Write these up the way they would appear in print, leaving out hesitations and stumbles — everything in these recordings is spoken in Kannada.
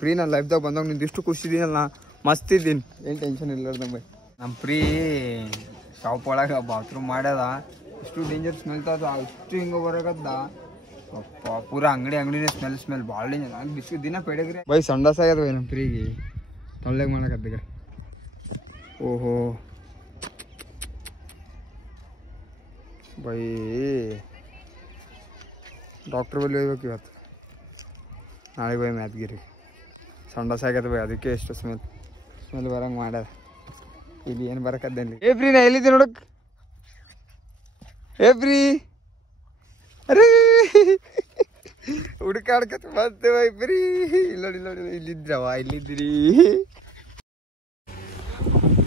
ಪ್ರೀ ನಾನು ಲೈಫ್ದಾಗ ಬಂದಾಗ ನಿಂದು ಇಷ್ಟು ಖುಷಿದೀನಲ್ಲ ಮಸ್ತ್ ಇದ್ದೀನಿ, ಏನು ಟೆನ್ಷನ್ ಇರ್ಲಾರ್ದು ನಮ್ಮ ಪ್ರೀ ಶಾಪ್ ಒಳಗೆ ಬಾತ್ರೂಮ್ ಮಾಡ್ಯದ. ಇಷ್ಟು ಡೇಂಜರ್ ಸ್ಮೆಲ್ ತದ, ಇಷ್ಟು ಹಿಂಗೆ ಬರೋಕದ್ದ ಪೂರ ಅಂಗಡಿನೇ ಸ್ಮೆಲ್ ಭಾಳ ಡೇಂಜರ್. ನಂಗೆ ಇಷ್ಟು ದಿನ ಪೆಡಗ್ರಿ ಬೈ ಸಂಡಾಸ ಆಗ್ಯದ ಬೈ ನಮ್ಮ ಪ್ರೀಗೆ ತೊಳ್ಳೆಗೆ ಮಾಡಕತ್ತೀಗ. ಓಹೋ ಬೈ ಡಾಕ್ಟ್ರ್ ಬಳಿ ಹೋಗ್ಬೇಕು ಇವತ್ತು, ನಾಳೆ ಬೈ ಮ್ಯಾತ್ಗಿರಿ. ಸಂಡಾಸ ಆಗ್ಯದ ಬೈ, ಅದಕ್ಕೆ ಎಷ್ಟು ಸ್ಮೆಲ್ ಬರಂಗೆ ಮಾಡ್ಯದ. ಇಲ್ಲಿ ಏನು ಬರಕದ್ದಲ್ಲಿ ಏಪ್ರಿ ನಾ ಎಲ್ಲಿದ್ದೆ ನೋಡಕ್ ಏಪ್ರಿ. ಅರೇ ಹುಡುಕಾಡ್ಕತ್ ಮತ್ತೆ ಬೈಪ್ರಿ. ಇಲ್ಲೋಡಿ ಇಲ್ಲಿದ್ದಿರಿ.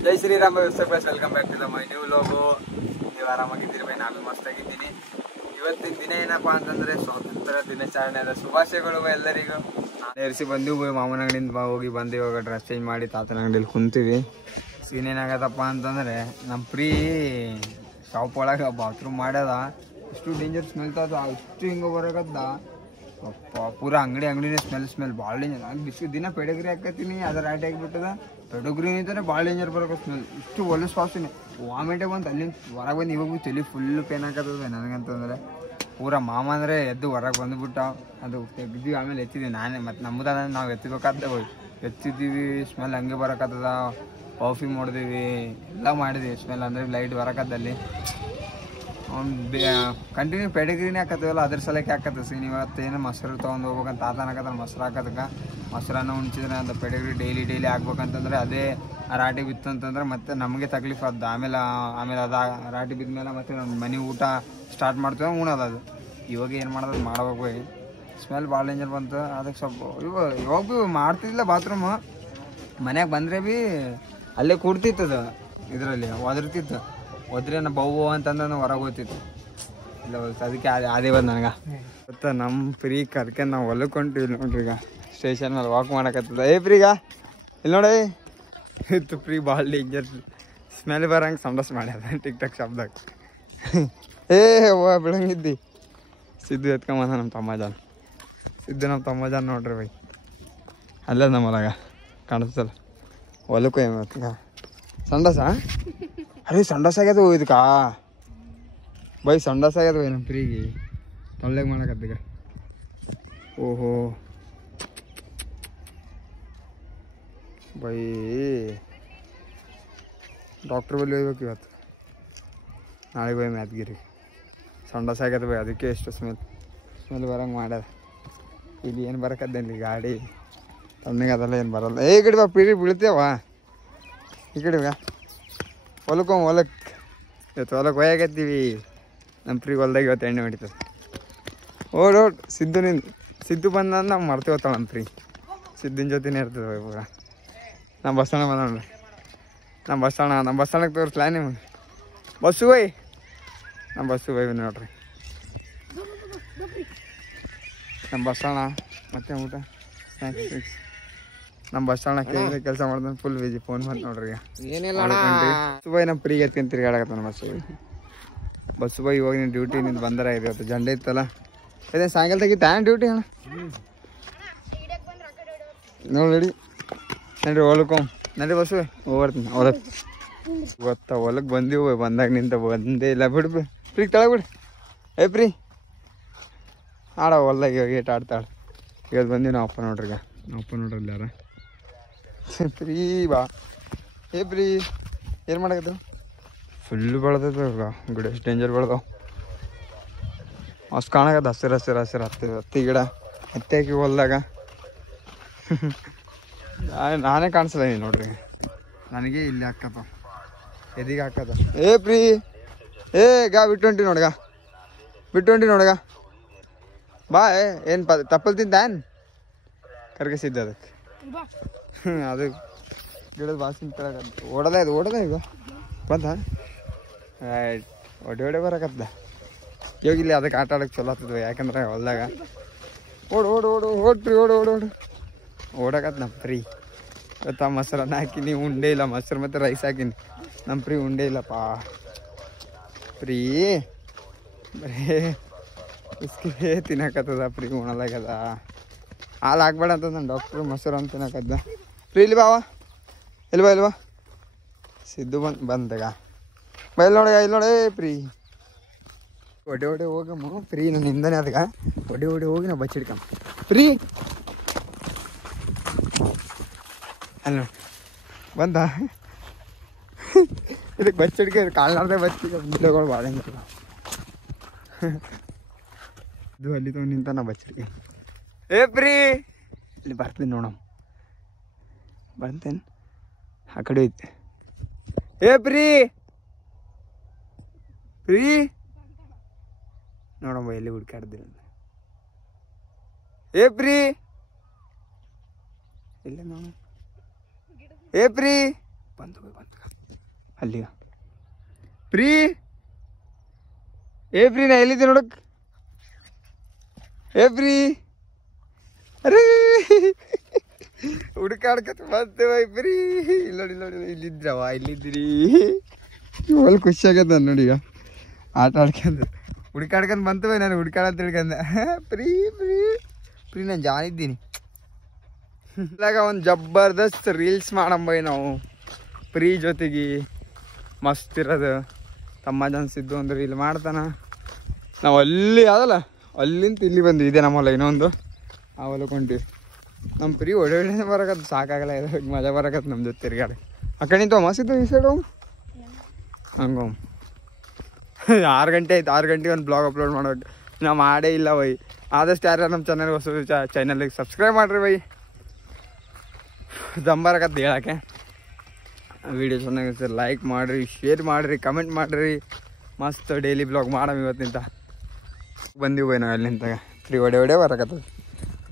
ಜೈ ಶ್ರೀರಾಮ ವ್ಯವಸ್ಥೆ, welcome back to my new logo. ನೀವು ಆರಾಮಾಗಿದ್ದೀರಿ ಬೈ, ನಾನು ಮಸ್ತಾಗಿದ್ದೀನಿ. ಇವತ್ತಿನ ದಿನ ಏನಪ್ಪ ಅಂತಂದರೆ ಸ್ವಾತಂತ್ರ್ಯ ದಿನಾಚರಣೆದ ಶುಭಾಶಯಗಳು ಎಲ್ಲರಿಗೂ. ನೇರಿಸಿ ಬಂದೀವಿ ಬೈ, ಮಾಮನ ಅಂಗಡಿಯಿಂದ ಹೋಗಿ ಬಂದು ಇವಾಗ ಡ್ರೆಸ್ ಚೇಂಜ್ ಮಾಡಿ ತಾತನ ಅಂಗಡಿಯಲ್ಲಿ ಕುಂತೀವಿ. ಸೀನ್ ಏನಾಗತ್ತಪ್ಪ ಅಂತಂದರೆ ನಮ್ಮ ಪ್ರೀ ಶಾಪ್ ಒಳಗೆ ಬಾತ್ರೂಮ್ ಮಾಡ್ಯದ. ಇಷ್ಟು ಡೇಂಜರ್ ಸ್ಮೆಲ್ ತದ, ಇಷ್ಟು ಹಿಂಗೆ ಬರೋಕದ್ದ ಪೂರ ಅಂಗಡಿನೇ ಸ್ಮೆಲ್ ಭಾಳ ಡೇಂಜರ್. ನಂಗೆ ಇಷ್ಟು ದಿನ ಪೆಡಗ್ರಿ ಹಾಕತ್ತೀನಿ, ಅದರ ಆಟ ಆಗಿಬಿಟ್ಟದ. ಪೆಡಗ್ರಿ ನಿಂತಾರೆ ಭಾಳ ಡೇಂಜರ್ ಬರೋಕೆ ಸ್ಮೆಲ್. ಇಷ್ಟು ಒಳ್ಳೆ ವಾಸನೆ ವಾಮಿಟೆ ಬಂತು ಅಲ್ಲಿಂದ ಹೊರಗೆ ಬಂದು. ಇವಾಗ ತಲೆ ಫುಲ್ಲು ಪೇನ್ ಹಾಕತ್ತದ ನನಗಂತಂದರೆ. ಪೂರ ಮಾಮ ಅಂದರೆ ಎದ್ದು ಹೊರಗೆ ಬಂದುಬಿಟ್ಟ. ಅದು ತೆಗ್ದು ಆಮೇಲೆ ಎತ್ತಿದ್ವಿ ನಾನೇ, ಮತ್ತು ನಮ್ಮದ ನಾವು ಎತ್ತಬೇಕಾದ ಎತ್ತಿದ್ದೀವಿ. ಸ್ಮೆಲ್ ಹಂಗೆ ಬರೋಕತ್ತದ. ಪರ್ಫ್ಯೂಮ್ ಹೊಡೆದೀವಿ, ಎಲ್ಲ ಮಾಡಿದ್ವಿ. ಸ್ಮೆಲ್ ಅಂದರೆ ಲೈಟ್ ಬರೋಕದ್ದಲ್ಲಿ ಕಂಟಿನ್ಯೂ ಪೆಡಿಗ್ರಿನೇ ಹಾಕತ್ತೀವಲ್ಲ, ಅದ್ರ ಸಲಕ್ಕೆ ಹಾಕತ್ತೆ. ಸೀನ್ ಇವತ್ತೇನು ಮೊಸರು ತೊಗೊಂಡು ಹೋಗ್ಬೇಕಂತ ತಾತನ ಹಾಕತ್ತಾನೆ. ಮೊಸರು ಹಾಕೋದಕ್ಕೆ ಮೊಸರನ್ನ ಉಣ್ಸಿದ್ರೆ ಅಂತ ಪೆಡಿಗ್ರಿ ಡೈಲಿ ಹಾಕ್ಬೇಕಂತಂದ್ರೆ ಅದೇ ರಾಟಿ ಬಿತ್ತು ಅಂತಂದ್ರೆ ಮತ್ತೆ ನಮಗೆ ತಕ್ಲೀಫ್ ಅದು. ಆಮೇಲೆ ಅದು ರಾಟಿ ಬಿದ್ದ ಮೇಲೆ ಮತ್ತೆ ನಮ್ಮ ಮನೆ ಊಟ ಸ್ಟಾರ್ಟ್ ಮಾಡ್ತೀವಿ ಉಣೋದು. ಅದು ಇವಾಗ ಏನು ಮಾಡೋದು ಮಾಡ್ಬೇಕು. ಸ್ಮೆಲ್ ಭಾಳ ಡೇಂಜರ್ ಬಂತು. ಅದಕ್ಕೆ ಸ್ವಲ್ಪ ಇವಾಗ ಭೀ ಮಾಡ್ತಿದ್ದಿಲ್ಲ ಬಾತ್ರೂಮು. ಮನ್ಯಾಗ ಬಂದರೆ ಭೀ ಅಲ್ಲೇ ಕೂಡ್ತಿತ್ತದು, ಇದರಲ್ಲಿ ಒದರ್ತಿತ್ತು. ಒದ್ರೇನ ಬೌ ಅಂತಂದ್ರೆ ಹೊರಗೆ ಹೋಗ್ತಿತ್ತು. ಇಲ್ಲ ಅದಕ್ಕೆ ಅದೇ ಬಂದು ನನಗೆ ಗೊತ್ತಾ. ನಮ್ಮ ಪ್ರೀ ಕರ್ಕೊಂಡು ನಾವು ಹೊಲಕ್ಕೆ ಹೊಂಟಿವಿ ನೋಡ್ರಿ. ಈಗ ಸ್ಟೇಷನ್ ಮೇಲೆ ವಾಕ್ ಮಾಡಕತ್ತದ. ಪ್ರೀಗ ಇಲ್ಲಿ ನೋಡಿ ಇತ್ತು ಪ್ರೀ ಭಾಳ ಡೇಂಜರ್ ಸ್ಮೆಲ್ ಬರಂಗೆ ಸಂಡಸ್ ಮಾಡ್ಯದ ಟಿಕ್ ಶಬ್ದಾಗ. ಓ ಬಿಡಂಗಿದ್ದಿ. ಸಿದ್ದು ಎತ್ಕೊಂಬಂದ ನಮ್ಮ ತಮ್ಮ ಜಾನ್ ನೋಡ್ರಿ ಬೈ. ಅಲ್ಲೇ ನಮ್ಮ ಹೊಲಗ ಕಾಣಿಸ್ತಲ್ಲ ಹೊಲಕ್ಕೂ ಏಮತ್ತೀಗ ಸಂಡಸ. ಅರೆ ಸಂಡಸ್ ಆಗ್ಯದ ಇದಕ್ಕ ಬೈ, ಸಂಡಸ್ ಆಗ್ಯದ ಬೈ ನಮ್ಮ ಪ್ರೀಗೆ ತೊಳ್ಳೆಗೆ ಮಾಡಕತ್ತೀಗ. ಓಹೋ ಬೈ ಡಾಕ್ಟ್ರ್ ಬಳಿ ಹೋಗ್ಬೇಕು ಇವತ್ತು, ನಾಳೆ ಬೈ ಮ್ಯಾತ್ಗಿರಿ. ಸಂಡಸ್ ಆಗ್ಯದ ಬೈ, ಅದಕ್ಕೆ ಎಷ್ಟು ಸ್ಮೆಲ್ ಬರಂಗೆ ಮಾಡ್ಯದ. ಇಲ್ಲಿ ಏನು ಬರಕದ್ದಲ್ಲಿ ಗಾಡಿ ತಣ್ಣಗೆ ಅದೆಲ್ಲ ಏನು ಬರಲ್ಲ. ಈ ಕಡೆ ಬಾ ಪೀಡಿ ಬೀಳ್ತೇವ. ಈ ಕಡೆ ಹೊಲಕ್ಕೆ ಇವತ್ತು ಹೊಲಕ್ಕೆ ಒಯ್ಯಾಕತ್ತೀವಿ. ನಮ್ಮ ಪ್ರೀ ಹೊಲ್ದಾಗ ಇವತ್ತು ಎಣ್ಣೆ ಹೊಡಿತದೆ. ಓಡ್ ಸಿದ್ದು ಬಂದ ನಾವು ಮರ್ತೀವಿ ಹೋಗ್ತಾಳೆ ನಮ್ಮ ಪ್ರೀ. ಸಿದ್ದಿನ ಜೊತೆನೇ ಇರ್ತದೆ ಇವಾಗ. ನಮ್ಮ ಬಸ್ಸಣ್ಣ ಬಂದ ನೋಡ್ರಿ. ನಮ್ಮ ಬಸ್ಸಣ್ಣಗೆ ತೋರಿಸ್ಲಾ ನಿಮಗೆ ಬಸ್ಸು ಬೈ. ನಮ್ಮ ಬಸ್ಸು ಬೈ ನೋಡ್ರಿ. ನಮ್ಮ ಬಸ್ಸಣ್ಣ ಮತ್ತೆ ಊಟ ಸ್ನ್ಯಾಕ್ಸ್. ನಮ್ಮ ಬಸ್ಸಣ್ಣ ಕೆಲಸ ಮಾಡ್ತಾನೆ ಫುಲ್ ಬಿಜಿ. ಫೋನ್ ಬಂತು ನೋಡ್ರಿ. ಬಸ್ಸು ಬೈ ನಮ್ಮ ಪ್ರೀಗೆ ಎತ್ಕೊಂಡು ತಿರ್ಗಾಡಕತ್ತಾನ ಬಸ್ಸು ಬೈ. ಇವಾಗ ನೀನು ಡ್ಯೂಟಿ ನಿಂದು ಬಂದರ ಇವತ್ತು ಜಂಡೆ ಇತ್ತಲ್ಲ. ಅದೇ ಸಾಯಂಕಾಲ ತೆಗಿತಾ ಡ್ಯೂಟಿ ಅಣ್ಣ ನೋಡಿ ನಡ್ರಿ ಹೊಲಕ್ಕೆ ನಡ್ರಿ ಬಸ್ಸು ಹೋಗ್ಬರ್ತೀನಿ ಹೊಲಕ್ಕೆ. ಇವತ್ತು ಹೊಲಕ್ಕೆ ಬಂದೀವಿ. ಬಂದಾಗ ನಿಂತ ಬಂದೇ ಇಲ್ಲ. ಬಿಡು ಪ್ರೀ ತಳಬಿಡು. ಪ್ರೀ ಆಡ ಹೊಲ್ದಾಗ ಇವಾಗ ಏಟ್ ಆಡ್ತಾಳೆ. ಇವತ್ತು ಬಂದೀವಿ ನಾವು ಅಪ್ಪ ನೋಡ್ರಿ. ಅಲ್ಲಿ ಯಾರ ಪ್ರೀ ಬಾ. ಪ್ರೀ ಏನು ಮಾಡಕತ್ತ. ಫುಲ್ಲು ಬೆಳೆದೈತೆ ಗಿಡ. ಎಷ್ಟು ಡೇಂಜರ್ ಬೆಳೆದವು. ಅಷ್ಟು ಕಾಣಕತ್ತ ಹಸಿರು ಹತ್ತಿ ಗಿಡ. ಹತ್ತಿ ಹಾಕಿ ಹೊಲ್ದಾಗ ನಾನೇ ಕಾಣಿಸಲ್ಲ ನೀನು ನೋಡ್ರಿ. ನನಗೆ ಇಲ್ಲಿ ಹಾಕತ್ತ ಎದಿಗೆ ಹಾಕತ್ತ. ಪ್ರೀ ಬಿಟ್ಟು ಹೊಂಟಿ ನೋಡ್ಗ ಬಾ. ಏನು ತಪ್ಪಲ್ ತಿಂತಾನ್ ಕರ್ಗಿಸಿದ್ದೆ ಅದಕ್ಕೆ. ಅದು ಗಿಡದ ಬಾಸಿನ ಕೆಳಗೆ ಓಡದ ಈಗ ಬಂದ ಹೊಡೆ ಬರಕತ್ತ. ಇವಾಗ ಇಲ್ಲಿ ಅದಕ್ಕೆ ಆಟ ಆಡೋಕ್ಕೆ ಚಲೋ ಆಗ್ತದೆ. ಯಾಕಂದ್ರೆ ಹೊಲ್ದಾಗ ಓಡ್ರಿ ಓಡಕತ್ತ ನಮ್ಮ ಪ್ರೀ. ಇವತ್ತು ಮೊಸರನ್ನ ಹಾಕಿನಿ, ಉಂಡೆ ಇಲ್ಲ. ಮೊಸರು ಮತ್ತು ರೈಸ್ ಹಾಕಿನಿ. ನಮ್ಮ ಪ್ರೀ ಉಂಡೆ ಇಲ್ಲಪ್ಪ. ಪ್ರೀ ಬರೇ ಉಸ್ಕೇ ತಿನ್ನಕತ್ತದ. ಪ್ರೀ ಉಣಲಾಗದ. ಹಾಲು ಹಾಕ್ಬೇಡ ಅಂತ ನಾನು ಡಾಕ್ಟ್ರು ಮೊಸರು ಅಂತ ತಿನ್ನಕದ್ದ. ಫ್ರೀ ಇಲ್ಲಿ ಬಾವ, ಇಲ್ವಾ ಸಿದ್ದು ಬಂದಾಗ ಬಾ, ಇಲ್ಲಿ ನೋಡ ಫ್ರೀ ಒಡೆ ಹೋಗಮ್ಮ ಫ್ರೀ. ನಾನು ಹಿಂದನೇ ಅದಗ ಒಡೆ ಹೋಗಿ ನಾವು ಬಚ್ಚಿಡ್ಕಮ್ಮ ಫ್ರೀ. ಅಲ್ಲಿ ನೋಡಿ ಬಂದ ಇದಕ್ಕೆ ಬಚ್ಚಿಡ್ಕೆ ಕಾಲ್ನಾರ್ದೆ ಬಚ್ಚಿಗೆ ಬಿಡಗಳು ಭಾಳ ಹೆಂಗಲ್ಲ ಇದು ಅಲ್ಲಿ ತಗೊಂಡು ನಿಂತ ನಾ ಬಚ್ಚಿಡ್ಕೆ. ಫ್ರೀ ಇಲ್ಲಿ ಬರ್ತೀನಿ ನೋಡಮ್ಮ, ಬರ್ತೇನೆ ಆ ಕಡೆ ಐತೆ. ಫ್ರೀ ನೋಡಮ್ಮ ಎಲ್ಲಿ ಹುಡ್ಕಾಡ್ದಿರ. ಫ್ರೀ ಇಲ್ಲ ನೋಡ. ಫ್ರೀ ಬಂತು ಅಲ್ಲಿಗ ಫ್ರೀ. ಫ್ರೀ ನಾ ಎಲ್ಲಿದ್ದೆ ನೋಡಕ್. ಫ್ರೀ ಅರೇ ಹುಡ್ಕಾಡ್ಕತ್ ಬಂತೆ ಫ್ರೀ. ನೋಡಿ ಇಲ್ಲಿದ್ರವ, ಇಲ್ಲಿದ್ರಿ. ಒಳ್ಳೆ ಖುಷಿ ಆಗತ್ತ ನೋಡಿ. ಈಗ ಆಟ ಆಡ್ಕೊಂಡು ಹುಡ್ಕಾಡ್ಕೊಂಡು ಬಂತು ನಾನು ಹುಡ್ಕಾಡ ತಿಳ್ಕೊಂಡೆ. ಫ್ರೀ ನಾನು ಜಾನಿದ್ದೀನಿ. ಇವಾಗ ಒಂದು ಜಬರ್ದಸ್ತ್ ರೀಲ್ಸ್ ಮಾಡಂಬೈ ನಾವು ಫ್ರೀ ಜೊತೆಗೆ ಮಸ್ತ್ ಇರೋದು. ತಮ್ಮ ಸಿದ್ದು ಒಂದು ರೀಲ್ ಮಾಡ್ತಾನ. ನಾವು ಅಲ್ಲಿ ಅದಲ್ಲ ಅಲ್ಲಿಂದ ಇಲ್ಲಿ ಬಂದು ಇದೆ ನಮ್ಮ ಹೊಲ ಇನ್ನೊಂದು ಆ ಹೊಲಕ್ಕೆ ಹೊಂಟಿವಿ. ನಮ್ಮ ಫ್ರೀ ಒಳ್ಳೆ ಬರಕತ್ತು ಸಾಕಾಗಲ್ಲ, ಇದು ಮಜಾ ಬರಕತ್ತು ನಮ್ಮ ಜೊತೆ ತಿರ್ಗಾಡಿ. ಆ ಕಡೆ ನಿಂತು ಮಸ್ತಿದ್ದು ಈ ಸೈಡು ಹಂಗ 6 ಗಂಟೆ ಆಯ್ತು. 6 ಗಂಟೆಗೆ ಒಂದು ಬ್ಲಾಗ್ ಅಪ್ಲೋಡ್ ಮಾಡೋದು ನಾವು ಮಾಡೇ ಇಲ್ಲ ಬೈ. ಆದಷ್ಟು ಯಾರು ನಮ್ಮ ಚಾನಲ್ಗೆ ಹೊಸ ಚಾನಲ್ಗೆ ಸಬ್ಸ್ಕ್ರೈಬ್ ಮಾಡಿರಿ ಬೈ. ದಮ್ಮರಕತ್ತು ಹೇಳೋಕ್ಕೆ. ವೀಡಿಯೋ ಚೆನ್ನಾಗಿರುತ್ತೆ, ಲೈಕ್ ಮಾಡಿರಿ, ಶೇರ್ ಮಾಡಿರಿ, ಕಮೆಂಟ್ ಮಾಡಿರಿ. ಮಸ್ತ್ ಡೈಲಿ ಬ್ಲಾಗ್ ಮಾಡಮ್ ಇವತ್ತಿಂತ ಬಂದೀವಿ ಬೈ ನಾವು ಎಲ್ಲಿಂತಾಗ. ಫ್ರೀ ಒಡೆ ಬರಕತ್ತದ.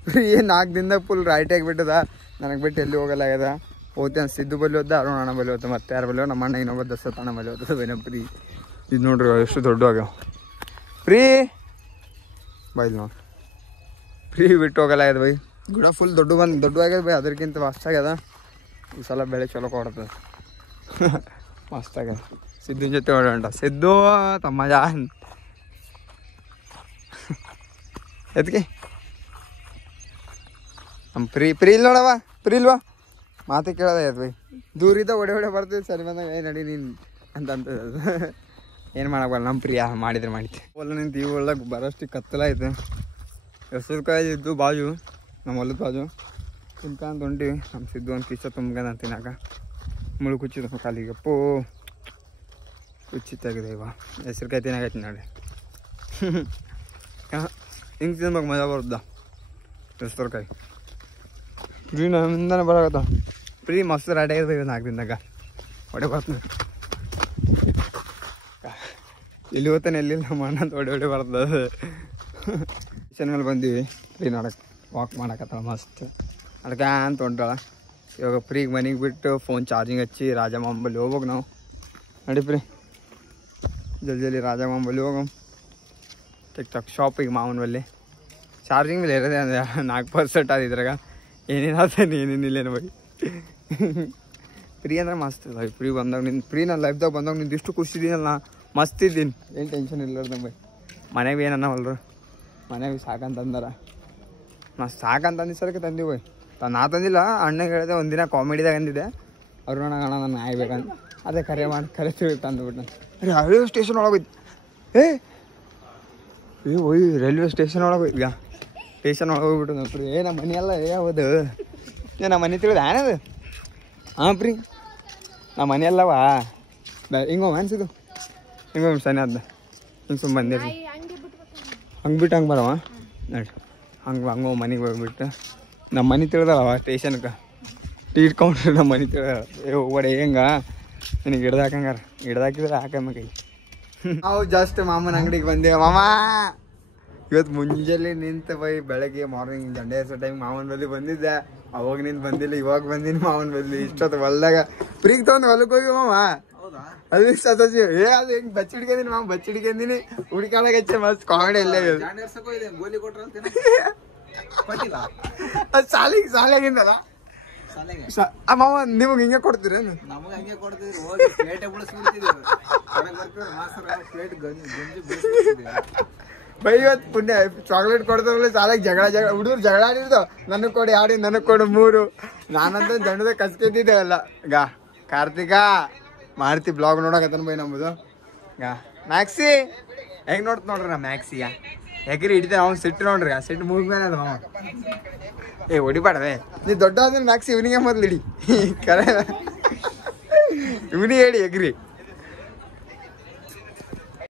ಫ್ರೀ 4 ದಿನದಾಗ ಫುಲ್ ರೈಟ್ ಆಗಿಬಿಟ್ಟದ. ನನಗೆ ಬಿಟ್ಟು ಎಲ್ಲಿ ಹೋಗಲ್ಲ ಆಗ್ಯದ. ಹೋಗ್ತೇನೆ ಸಿದ್ದು ಬಲ್ಲಿ ಹೋದ, ಅರುಣ ಅಣ್ಣ ಬಲ್ಲಿ ಹೋದ, ಮತ್ತೆ ಯಾರು ಬಲ್ಲಿ ನಮ್ಮ ಅಣ್ಣ ಇನ್ನೊಬ್ಬ ದಸತ್ ಅಣ್ಣ ಬಲ್ಲಿ ಹೋದ ಬೈನ. ಫ್ರೀ ಇದು ನೋಡ್ರಿ ಎಷ್ಟು ದೊಡ್ಡ ಆಗ್ಯಾವ. ಫ್ರೀ ಬೈಲ್ ನೋಡಿ ಫ್ರೀ ಬಿಟ್ಟು ಹೋಗಲ್ಲ ಆಗ್ಯದ ಬೈ. ಗಿಡ ಫುಲ್ ದೊಡ್ಡ ಆಗ್ಯದ ಬೈ. ಅದಕ್ಕಿಂತ ಮಸ್ತ್ ಆಗ್ಯದ. ಈ ಸಲ ಬೆಳೆ ಚಲೋ ಕೊಡ್ತದೆ. ಮಸ್ತ್ ಆಗ್ಯದ. ಸಿದ್ದಿನ ಜೊತೆ ಹೊಡೋಣ. ಸಿದ್ದು ತಮ್ಮ ಜಾನ್ ಎದಕ್ಕೆ ನಮ್ಮ ಫ್ರೀ ಇಲ್ಲ ನೋಡವ. ಫ್ರೀ ಇಲ್ವಾ ಮಾತೆ ಕೇಳೋದ ಬೈ. ದೂರಿದ್ದ ಒಡೆ ಬರ್ತೀವಿ. ಸರಿ ಬಂದಾಗ ನಡಿ ನೀನು ಅಂತಂತ ಏನು ಮಾಡಬಲ್ಲ. ನಮ್ಮ ಪ್ರಿಯ ಮಾಡಿದ್ರೆ ಮಾಡಿದ್ದೆ. ಹೊಲ ನಿಂತು ಈ ಹೊಲ್ದಾಗ ಬರೋಷ್ಟು ಕತ್ತಲ ಐತೆ. ಹೆಸರುಕಾಯಿ ಇದ್ದು ಬಾಜು, ನಮ್ಮ ಹೊಲದ ಬಾಜು ತಿನ್ಕಂತ ಹೊಂಟಿವಿ. ನಮ್ಮ ಸಿದ್ದು ಒಂದು ಕಿಚ್ಚ ತುಂಬ್ಕಂತ ತಿನ್ನಾಕ ಮುಳು ಕುಚ್ಚಿದ ಕಾಲಿಗೆ. ಅಪ್ಪೋ ಕುಚ್ಚಿತ್ತಾಗಿದೆ ಇವ. ಹೆಸರುಕಾಯಿ ತಿನ್ನಾಕೈತಿ ನೋಡಿ. ಹಿಂಗೆ ತಿನ್ಬೇಕು ಮಜಾ ಬರುತ್ತ ಹೆಸರುಕಾಯಿ. ಫ್ರೀ ನಮ್ಮಿಂದಾನೆ ಬರಾಕತ್ತ. ಫ್ರೀ ಮಸ್ತ್ ರೆಡಿ ಆಗಿರ್ತದೆ 4 ದಿನದಾಗ. ಒಡೆ ಬರ್ತೀನಿ ಇಲ್ಲಿ ಹೋಗ್ತಾನೆ. ಎಲ್ಲಿಲ್ಲ ನಮ್ಮ ಅಣ್ಣಂತ ಒಡೆ ಬರ್ತದೆ. ಕಿಚನ್ ಮೇಲೆ ಬಂದೀವಿ. ಫ್ರೀ ನೋಡಕ್ಕೆ ವಾಕ್ ಮಾಡಕತ್ತಳ ಮಸ್ತ್. ಅದಕ್ಕೆ ಅಂತ ಹೊಂಟಾಳ. ಇವಾಗ ಫ್ರೀಗೆ ಮನೆಗೆ ಬಿಟ್ಟು ಫೋನ್ ಚಾರ್ಜಿಂಗ್ ಹಚ್ಚಿ ರಾಜಮಾಂಬಲ್ಲಿ ಹೋಗ್ಬೇಕು ನಾವು. ನಡಿ ಫ್ರೀ ಜಲ್ದಿ ರಾಜಮಾಂಬಲ್ಲಿ ಹೋಗಮ್. ಟಿಕ್ಟಾಕ್ ಶಾಪಿಗೆ ಮಾವನ ಬಲ್ಲಿ ಚಾರ್ಜಿಂಗ್ ಮೇಲೆ ಇರೋದೇ ಅಂದರೆ 4% ಅದು. ಇದ್ರಾಗ ಏನೇನಾಗ್ತಾನೆ ಏನೇನಿಲ್ಲೇನು ಬೈ. ಫ್ರೀ ಅಂದ್ರೆ ಮಸ್ತ್ ಬೈ. ಫ್ರೀ ಬಂದಾಗ ನಾನು ಲೈಫ್ದಾಗ ಬಂದಾಗ ನಿಂದು ಇಷ್ಟು ಖುಷಿದೀನಲ್ಲ, ಮಸ್ತ್ ಇದ್ದೀನಿ. ಏನು ಟೆನ್ಷನ್ ಇಲ್ಲದ ಬೈ. ಮನೆಗೆ ಏನನ್ನವಲ್ರು, ಮನೆಗೆ ಸಾಕಂತಂದಾರ. ನಾನು ಸಾಕಂತ ಅಂದಿಸಲಕ್ಕೆ ತಂದೀವಿ ಬೈ. ನಾ ತಂದಿಲ್ಲ, ಅಣ್ಣಗೆ ಹೇಳಿದೆ. ಒಂದಿನ ಕಾಮಿಡಿದಾಗ ಅಂದಿದ್ದೆ. ಅವ್ರು ಅಣ್ಣ ನಾನು ಆಯ್ಬೇಕಂತ ಅದೇ ಕರೆ ತಂದುಬಿಟ್ಟು ಅರೆ ರೈಲ್ವೆ ಸ್ಟೇಷನ್ ಒಳಗೋಯ್ತು. ಓಯ್ ರೈಲ್ವೆ ಸ್ಟೇಷನ್ ಒಳಗೆ ಈಗ ಸ್ಟೇಷನ್ ಒಳಗೆ ಹೋಗ್ಬಿಟ್ಟು ಫ್ರೀ. ನಮ್ಮ ಮನೆ ಎಲ್ಲ ಹೌದು. ನಮ್ಮ ಮನೆ ತಿಳಿದ ಏನದು? ಹಾಂ ಫ್ರೀ ನಮ್ಮ ಮನೆ ಅಲ್ಲವಾ. ಹಿಂಗೋ ಅನ್ಸಿದ್ದು ಹಿಂಗೋ ಸನಿ ಅದ ಹಿಂಗೆ ಸುಮ್ಮ ಬಂದೆ. ಹಂಗೆ ಬಿಟ್ಟು ಹಂಗೆ ಬರವ ನೋಡಿ. ಹಂಗೋ ಮನೆಗೆ ಹೋಗ್ಬಿಟ್ಟು ನಮ್ಮ ಮನೆ ತಿಳಿದವ ಸ್ಟೇಷನ್ಗೆ. ಟೀಟ್ ಕೌಂಟ್ರ್ ನಮ್ಮ ಮನೆ ತಿಳಿದ. ಹೋಗ್ಬೇಡ ಹೆಂಗ ನಿನಗೆ ಹಿಡ್ದಾಕಂಗಾರ ಹಿಡ್ದಾಕಿದ್ರೆ ಹಾಕಮ್ಮ ಕೈ. ನಾವು ಜಸ್ಟ್ ಮಾಮನ ಅಂಗಡಿಗೆ ಬಂದೇವೆ. ಮಾಮ ಇವತ್ತು ಮುಂಜಾನೆ ನಿಂತ ಬೈ. ಬೆಳಗ್ಗೆ ಮಾರ್ನಿಂಗ್ ಜಂಡೆ ಎಸೋ ಟೈಮ್ ಮಾವನ ಬಲ್ಲಿ ಬಂದಿದ್ದೆ. ಅವಾಗ ನಿಂತು ಬಂದಿಲ್ಲ, ಇವಾಗ ಬಂದೀನಿ ಮಾವನ ಬಲ್ಲಿ. ಇಷ್ಟೊತ್ತು ಹೊಲ್ದಾಗ ಫ್ರೀಗೆ ತೊಗೊಂಡು ಹೊಲಕ್ಕೆ ಹೋಗಿ ಮಾಮ. ಅದು ಸತಸಿ ಅದು ಹೆಂಗೆ ಬಚ್ಚಿಡ್ಕೊಂಡಿನಿ ಮಾಮ. ಬಚ್ಚಿಡ್ಕೊಂಡಿನಿ ಹುಡ್ಕಾಳಾಗ ಹೆಚ್ಚೆ ಮಸ್ತ್ ಕಾಮಿಡಿ ಎಲ್ಲ. ಅದು ಸಾಲಿಗಿಂದಲ್ಲ ಮಾಮ. ನಿಮಗೆ ಹಿಂಗೆ ಕೊಡ್ತೀರೇನು? ನಮಗೆ ಹಂಗೆ ಕೊಡ್ತಿದ್ರು. ಹೋಗಿ ಪ್ಲೇಟೆ ಬಿಡಿಸ್ಬಿಡ್ತಿದ್ರು. ಬೈ ಇವತ್ತು ಪುಣ್ಯ ಚಾಕ್ಲೇಟ್ ಕೊಡ್ತಾರಲ್ಲ ಸಾಲಾಗಿ ಜಗಳ ಹುಡುಗರು ಜಗಳ ಆಡಿರ್ತಾವ ನನಗೆ ಕೊಡಿ ಆಡಿ ನನಗೆ ಕೊಡು 3 ನಾನಂತ ದಂಡದ ಕಸ್ಕೊತಿದ್ದೆ ಅಲ್ಲ ಗಾ ಕಾರ್ತಿಕ ಮಾಡ್ತಿ ಬ್ಲಾಗ್ ನೋಡಕತ್ತನ ಬೈ ನಮ್ಮದು ಗಾ ಮ್ಯಾಕ್ಸಿ ಹೆಂಗ್ ನೋಡ್ತ ನೋಡ್ರಿ ನಾ ಮ್ಯಾಕ್ಸಿಯ ಹೆಗ್ರಿ ಹಿಡಿತೇನೆ ಅವ್ನು ಸಿಟ್ಟು ನೋಡ್ರಿ ಆ ಸಿಟ್ಟು ಮುಗಿದ್ಮೇಲೆ ಅದು ಮಾವ ಹೊಡಿಬಾರ್ದೆ ನೀ ದೊಡ್ಡ ಆದ್ರೆ ಮ್ಯಾಕ್ಸಿ ಇವನಿಗೆ ಮೊದ್ಲು ಹಿಡಿ ಕರೆ ಇವನಿಗೆ ಹೇಳಿ ಹೆಗ್ರಿ